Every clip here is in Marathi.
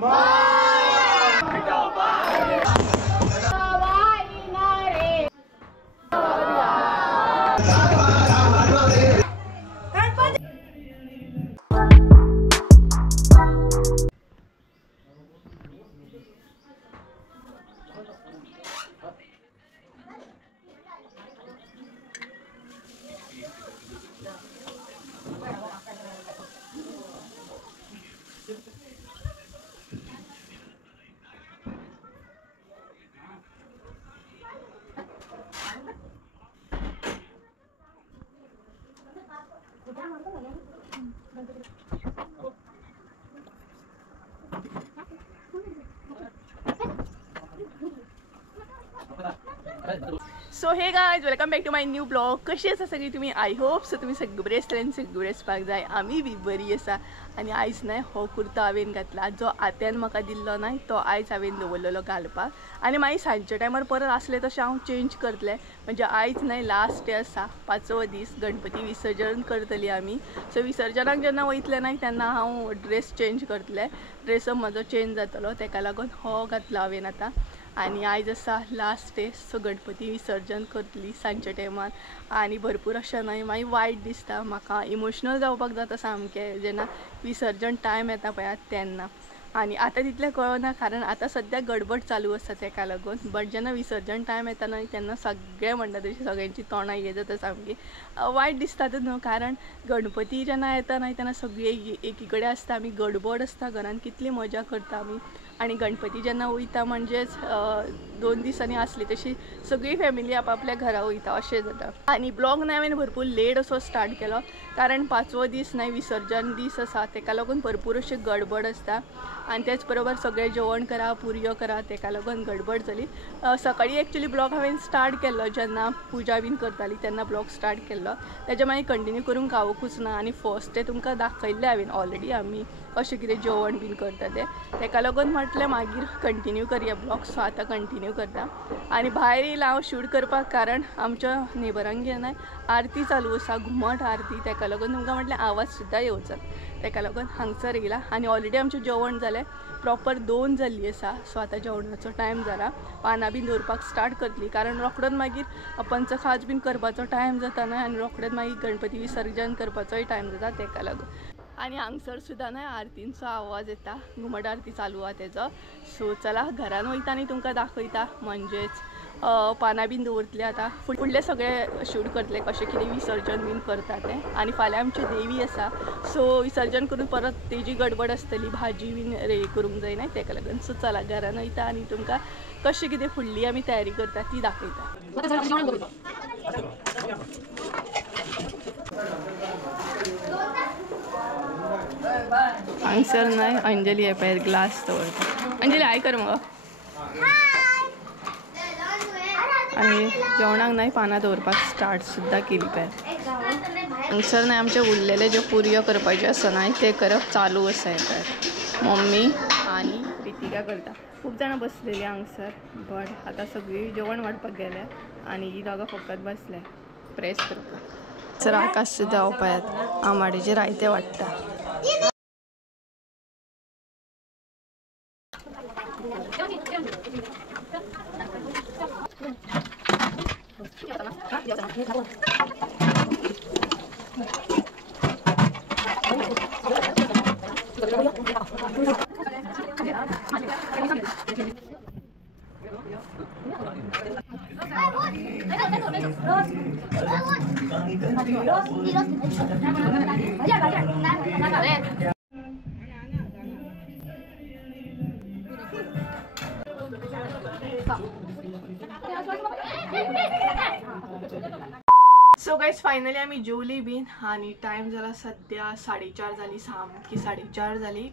So hey guys welcome back to my new blog. कशी आसा सगळी तुमी? आय होप सो तुमी सगळे बरे आसतले आनी सगळे बरे आसपाक जाय. आमी बी बरी आसा. आनी आयज न्हय हो कुर्ता हांवें घातला जो आत्यान म्हाका दिल्लो न्हय तो आयज हांवें दवरलेलो घालपाक. आनी मागीर सांजच्या टायमार परत आसले तशें हांव चेंज करतलें. म्हणजे आयज न्हय लास्ट डे आसा, 5वो दीस, गणपती विसर्जन करतली आमी. सो विसर्जनाक जेन्ना वयतले न्हय तेन्ना हांव ड्रेस चेंज करतलें. ड्रेसअप म्हजो चेंज जातलो, तेका लागून हो घातलो हांवें आतां. आनी आयज आसा लास्ट डे, सो गणपती विसर्जन करतली सांजच्या टायमार. आनी भरपूर अशें न्हय मागीर वायट दिसता, म्हाका इमोशनल जावपाक जाता सामकें जेन्ना विसर्जन टायम येता पळयात तेन्ना. आनी आतां तितलें कळना कारण आतां सद्याक गडबड चालू आसा तेका लागून. बट जेन्ना विसर्जन टायम येता न्हय तेन्ना सगळें म्हणटा तशी सगळ्यांची तोंडां हे जाता सामकी. वायट दिसताच न्हू कारण गणपती जेन्ना येता न्हय तेन्ना सगळीं एकी कडेन आसता, आमी गडबड आसता घरान, कितली मजा करता आमी. आनी गणपती जेन्ना वयता म्हणजेच 2 दिसांनी आसली तशी सगळी फॅमिली आपापल्या घरा वयता अशें जाता. आनी ब्लॉग न्हय हांवें भरपूर लेट असो स्टार्ट केलो कारण 5वो दीस न्हय विसर्जन दीस आसा तेका लागून भरपूर अशी गडबड आसता. आनी तेच बरोबर सगळें जेवण करा, पुरयो करा, तेका लागून गडबड जाली. सकाळी एक्चुली ब्लॉग हांवें स्टार्ट केल्लो जेन्ना पुजा बीन करताली तेन्ना ब्लॉग स्टार्ट केल्लो. तेच्या मागीर कंटिन्यू करूंक गावूंकूच ना. आनी फर्स्ट डे तुमकां दाखयल्लें हांवें ऑलरेडी आमी कशें कितें जेवण बीन करता तें. तेका लागून म्हटलें मागीर कंटिन्यू करया ब्लॉग. सो आतां कंटिन्यू करता. आनी भायर येयला हांव शूट करपाक कारण आमच्या नेबरांगेर न्हय आरती चालू आसा, घुमट आरती. तेका लागून तुमकां म्हटलें आवाज सुद्दां येवचो, तेका लागून हांगसर येयला. आनी ऑलरेडी आमचें जेवण जालें, प्रॉपर 2 जाल्ली आसा. सो आतां जेवणाचो टायम जाला. पानां बीन दवरपाक स्टार्ट करतली कारण रोखडोच मागीर पंचखाज बीन करपाचो टायम जाता न्हय आनी रोखडेंच मागीर गणपती विसर्जन करपाचोय टायम जाता तेका लागून. आनी हांगसर सुद्दां न्हय आरतींचो आवाज येता, घुमट आरती चालू आहा तेजो. सो चला घरान वयता आनी तुमकां दाखयता. म्हणजेच पानां बीन दवरतले आतां. फुडले सगळे शूट करतले कशें कितें विसर्जन बीन करता तें. आनी फाल्यां आमची देवी आसा सो विसर्जन करून परत तेजी गडबड आसतली, भाजी बीन रेडी करूंक जाय न्हय तेका लागून. सो चला घरान वयता आनी तुमकां कशें कितें फुडली आमी तयारी करता ती दाखयता. हांगसर न्हय अंजली हे पळय ग्लास दवरता. अंजली हाय कर मगो. आनी जेवणाक न्हय पानां दवरपाक स्टार्ट सुद्दां केली पळय. हांगसर न्हय आमचे उरलेले ज्यो पुरयो करपाच्यो आसा न्हय ते करप चालू आसा. पळय मम्मी आनी रितिका करता. खूब जाणां बसलेलीं हांगसर बट आतां सगळीं जेवण वाडपाक गेल्या आनी ही दोगां फकत बसल्या प्रेस करपाक. सर आकाश सुद्दां हो पळयात आमाड्याचेर रायते वाडटा. सो गाइस फायनली आमी जेवली बीन आनी टायम जाला सद्या 4:30 जाली, सामकी 4:30 जाली.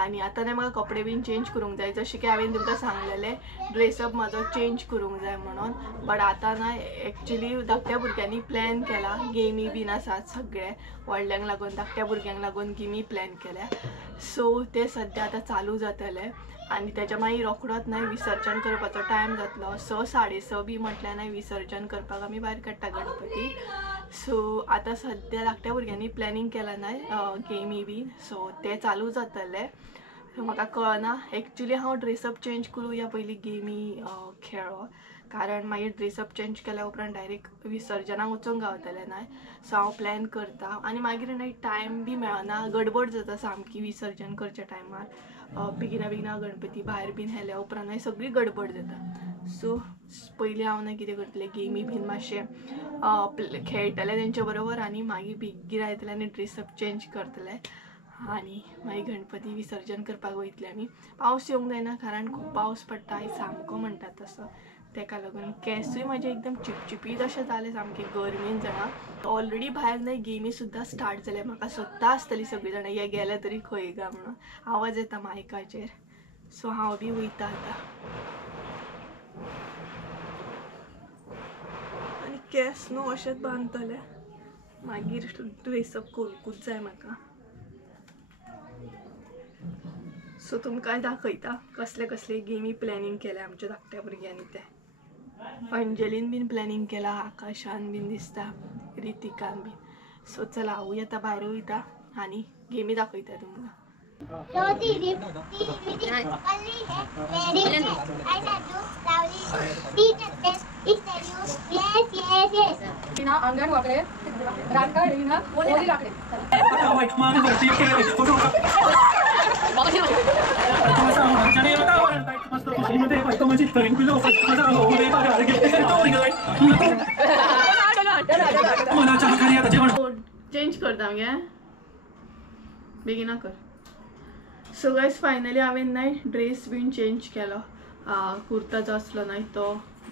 आनी आतां न्हय म्हाका कपडे बीन चेंज करूंक जाय जशें की हांवें तुमकां सांगलेलें ड्रेसअप म्हाजो चेंज करूंक जाय म्हणून. बट आतां न्हय एक्चुली धाकट्या भुरग्यांनी प्लॅन केला, गेमी बीन आसात सगळे व्हडल्यांक लागून, धाकट्या भुरग्यांक लागून गेमी प्लॅन केल्या. सो ते सद्या आतां चालू जातले आनी तेच्या मागीर रोखडोच न्हय विसर्जन करपाचो टायम जातलो. 6, 6:30 बी म्हटल्यार न्हय विसर्जन करपाक आमी भायर काडटा गणपती. सो आतां सद्या धाकट्या भुरग्यांनी प्लॅनिंग केला न्हय गेमी बीन, सो ते चालू जातले. म्हाका कळना एक्चुली हांव ड्रेसअप चेंज करूं या पयलीं गेमी खेळ्ळो कारण मागीर ड्रेसअप चेंज केल्या उपरांत डायरेक्ट विसर्जनाक वचूंक गावतलें न्हय सो हांव प्लॅन करता आनी मागीर न्हय टायम बी मेळना गडबड जाता सामकी विसर्जन करच्या टायमार बेगिना गणपती भायर बीन हेल्या उपरांत न्हय सगळी गडबड जाता सो पयलीं हांव न्हय कितें करतलें गेमी बीन मातशें खेळटलें तेंच्या बरोबर आनी मागीर बेगीन आयतलें आनी ड्रेसअप चेंज करतलें आनी मागीर गणपती विसर्जन करपाक वयतले आमी पावस येवंक जायना कारण खूब पावस पडटा आयज सामको म्हणटात तसो तेका लागून केंसूय म्हाजे एकदम चिपचिपीत अशें जालें सामकें गरमेन जाणा ऑलरेडी भायर न्हय गेमी सुद्दां स्टार्ट जाल्या म्हाका सोदता आसतलीं सगळीं जाणां हे गेले तरी खंय गा म्हणून आवाज येता मायकाचेर सो हांव बी वयता आतां आनी केंस न्हू अशेंच बांदतलें मागीर ड्रेसअप करूंकूच जाय म्हाका सो तुमकां दाखयता कसले कसले गेमी प्लॅनिंग केल्या आमच्या धाकट्या भुरग्यांनी ते अंजलीन बीन प्लॅनिंग केला आकाशान बीन दिसता रितिकान बीन सो चला हांवूय आतां भायर वयता आनी गेमी दाखयता तुमकां चेंज करता मगे बेगिना कर सो गायज फायनली हांवें न्हय ड्रेस बीन चेंज केलो कुर्ता जो आसलो न्हय तो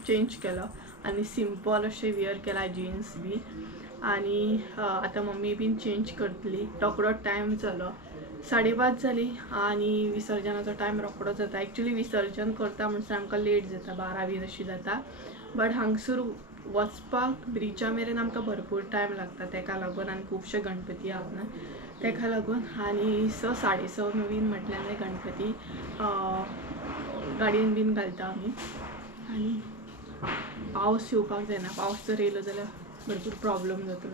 चेंज केलो आनी सिंपल अशें वेअर केला जिन्स बी आनी आतां मम्मी बीन चेंज करतली रोकडो टायम जालो 5:30 जाली आनी विसर्जनाचो टायम रोकडो जाता एक्चुली विसर्जन करता म्हणसर आमकां लेट जाता 12-20 अशी जाता बट हांगसर वचपाक ब्रिजा मेरेन आमकां भरपूर टायम लागता तेका लागून आनी खुबशे गणपती आहात न्हय तेका लागून आनी 6:30 म्हटल्यार न्हय गणपती गाडयेन बीन घालता आमी आनी पावस येवपाक जायना पावस जर येयलो जाल्यार भरपूर प्रॉब्लेम जातलो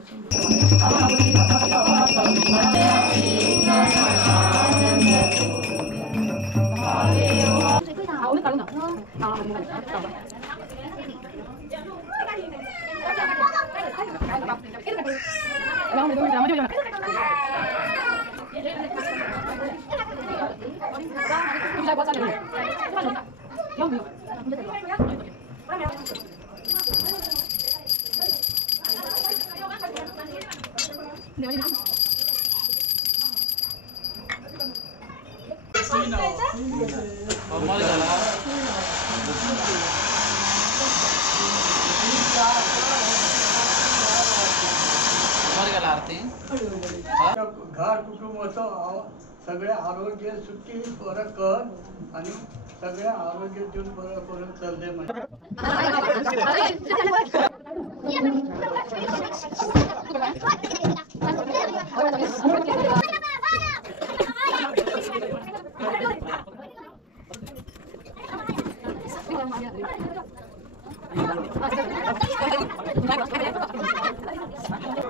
घर कुटुंबाचं सगळे आरोग्य सुखी बरं कर आणि सगळे आरोग्य देऊन बरं करून चालते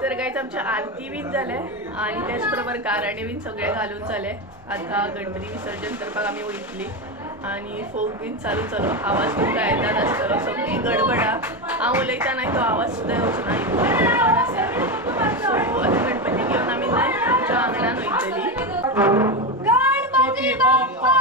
तर गायज आमच्या आरती बीन जाले आणि त्याचबरोबर गाराणे बीन सगळे घालून जाले आता गणपती विसर्जन करपाक आमी वयतली आणि फोक बीन चालू जालो आवाज तुमकां येतात आसतलो सगळी गडबडा हांव उलयता ना तो आवाज सुद्दां येवचो ना गडबड आसा सो आतां गणपती घेवन आमी आमच्या आंगणान वयतली गणपती बाप्पा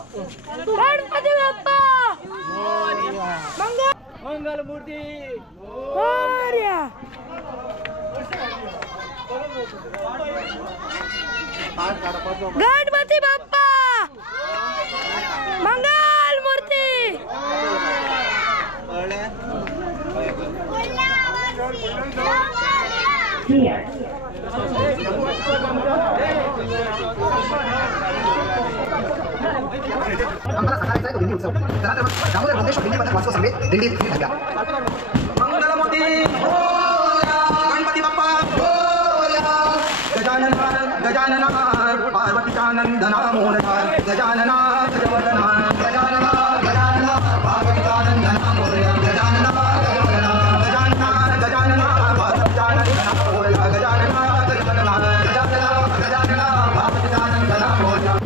गणपती बाप्पा मंगल मूर्ती मोरया. गणपती बाप्पा मंगल मूर्ती. मंगलमूर्ती गणपती बाप्पा गजानना गजानना पार्वतीचा नंदना मोरया गजानना गजवदना गजानना गजानना पार्वतीचा नंदना मोरया गजानना गजवदना गजानना गजानना पार्वतीचा नंदना मोरया गजानना गजवदना गजानना गजानना पार्वतीचा नंदना मोरया.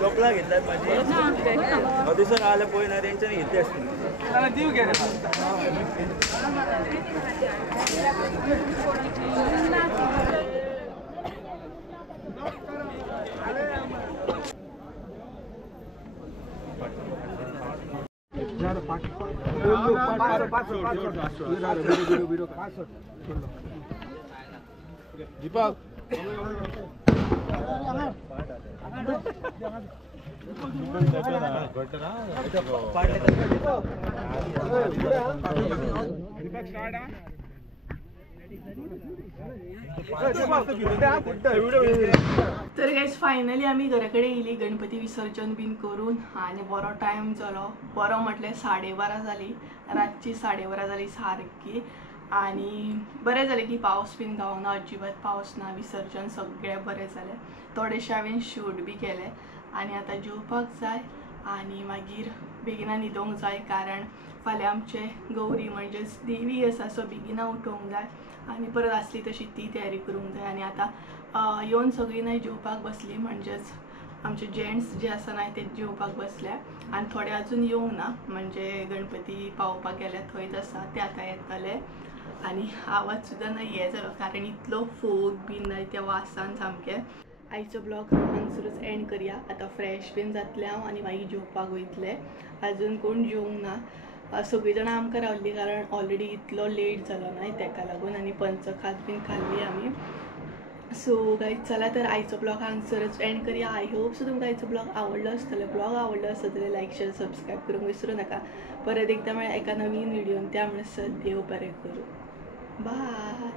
चोपला घेतलात माझी दिवसात आलं पोय ना त्यांच्याने घेतली असते देऊ घ्या दीपक तर गाइस फायनली आम्ही घराकडे येयली गणपती विसर्जन बीन करून आणि बरो टायम जालो. बरो म्हटल्यार 12:30 जाली, रातची 12:30 जाली सारकी. आणि बरें जालें की पावस बीन गावना, अजिबात पावस ना, विसर्जन सगळें बरें जालें. थोडेशें हांवें शूट बी केले आणि आतां जेवपाक जाय आणि मागीर बेगिना न्हिदोंक जाय, कारण फाल्यां आमचे गौरी म्हणजेच देवी आसा, सो बेगिना उठोवंक जाय आणि परत आसली तशी ती तयारी करूंक जाय. आणि आतां येवन सगळीं नाही जेवपाक बसली, म्हणजेच आमचे जेंट्स जे आसा नाही ते जेवपाक बसल्या आणि थोडे अजून येवंक ना, म्हणजे गणपती पावोवपाक गेले थंयच आसा, ते आतां येतले. आणि आवाज सुद्दां नाही हे जालो कारण इतलो फोग बीन नाही त्या वासान सामकें. आयचो ब्लॉग हांगसरूच एंड करया. आतां फ्रेश बीन जातलें हांव आणि मागीर जेवपाक वयतलें. अजून कोण जेवंक ना, सगळीं जाणां आमकां रावल्लीं कारण ऑलरेडी इतलो लेट जालो न्हय तेका लागून, आनी पंचखाद बीन खाल्ली आमी. सो गायज चला तर आयचो ब्लॉग हांगसरच एंड करया. आय होप सो तुमकां आयचो ब्लॉग आवडलो आसतलो. ब्लॉग आवडलो आसत जाल्यार लायक शेअर सबस्क्राईब करूंक विसरू नका. परत एकदा मेळ्या एका नवीन व्हिडिओन. त्या म्हणसर देव बरें करूं. बाय.